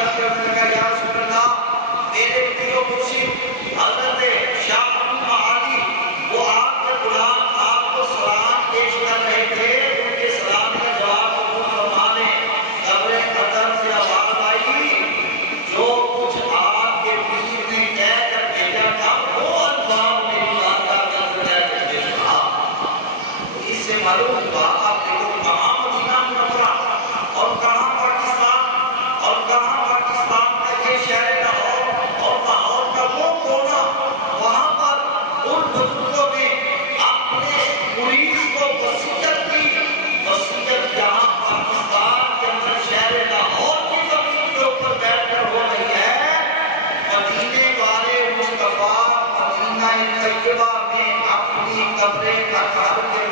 عرض کرنے لگا یا رسول اللہ میرے پیر و مرشد حضرت شاہ ابو معالی وہ آپ کے غلام آپ کو سلام پیش کر رہے تھے، ان کے سلام کا جواب قبول فرما لیں۔ قبر ادب سے آواز آئی جو کچھ آپ کے پیر نے کہہ کر بھیجا تھا وہ الفاظ میری بات کا قدر کہہ کر بھیجا۔ اس سے معلوم ہوا آپ دیکھو کہاں مدینہ منورہ اور کہاں پاکستان اور کہاں پاکستان کا یہ شہر لاہور اور لاہور کا وہ کونا، وہاں پر ان بزرگوں نے اپنے مریض کو وصیت کی۔ وصیت جہاں پاکستان کے اندر شہر لاہور کی زمین کے اوپر بیٹھ کر ہو رہی ہے، مدینے والے مصطفیٰ مدینہ طیبہ میں اپنی قبر اطہر کے